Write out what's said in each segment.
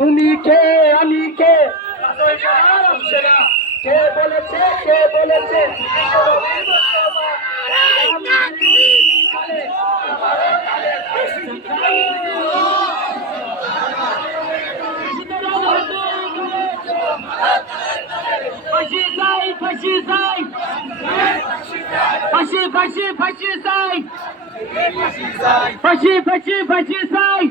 তুমি কে আমি কে কে বলেছে ফাঁসি চাই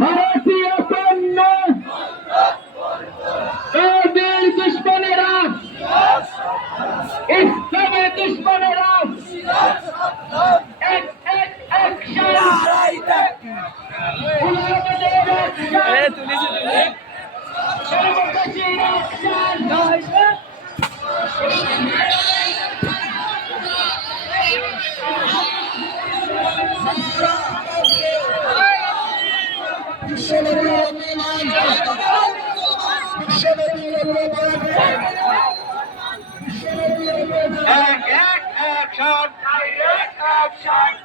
ভারতীয় পণ্য এদের দুশ্মনেরা ইসলামের দুশ্মনেরা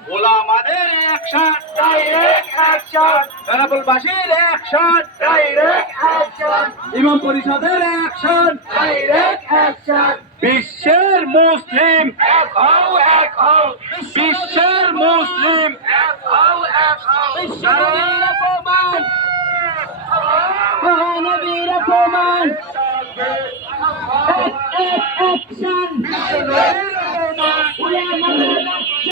গোলামাদের অ্যাকশন ডাইরেক্ট অ্যাকশন বেনাপোলবাসীর অ্যাকশন ডাইরেক্ট অ্যাকশন ইমাম পরিষদের অ্যাকশন ডাইরেক্ট অ্যাকশন বিশ্বের মুসলিম এক হও বিশ্বের মুসলিম এক হও বিশ্বনবীর অপমান মহানবীর অপমান অ্যাকশন বিশ্বনবীর অপমান